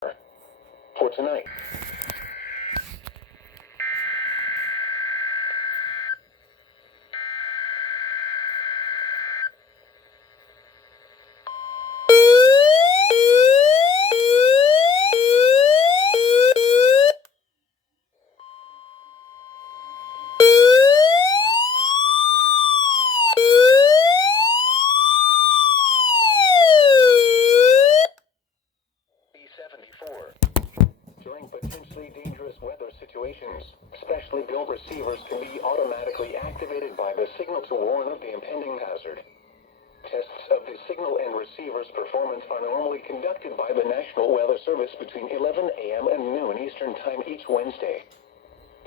for tonight. During potentially dangerous weather situations, specially built receivers can be automatically activated by the signal to warn of the impending hazard. Tests of the signal and receiver's performance are normally conducted by the National Weather Service between 11 a.m. and noon Eastern Time each Wednesday.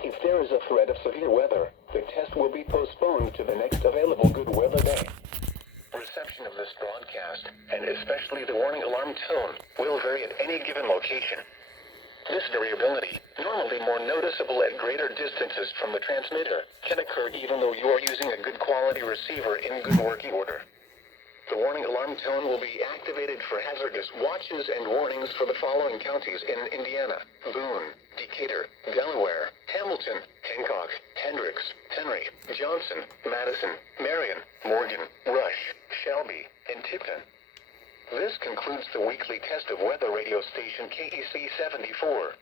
If there is a threat of severe weather, the test will be postponed to the next available good weather day. Reception of this broadcast, and especially the warning alarm tone, will vary at any given location. This variability, normally more noticeable at greater distances from the transmitter, can occur even though you are using a good quality receiver in good working order. The warning alarm tone will be activated for hazardous watches and warnings for the following counties in Indiana: Boone, Decatur, Delaware, Hamilton, Hancock, Hendricks, Henry, Johnson, Madison, Marion, Morgan, Rush, Shelby, and Tipton. This concludes the weekly test of weather radio station KEC 74.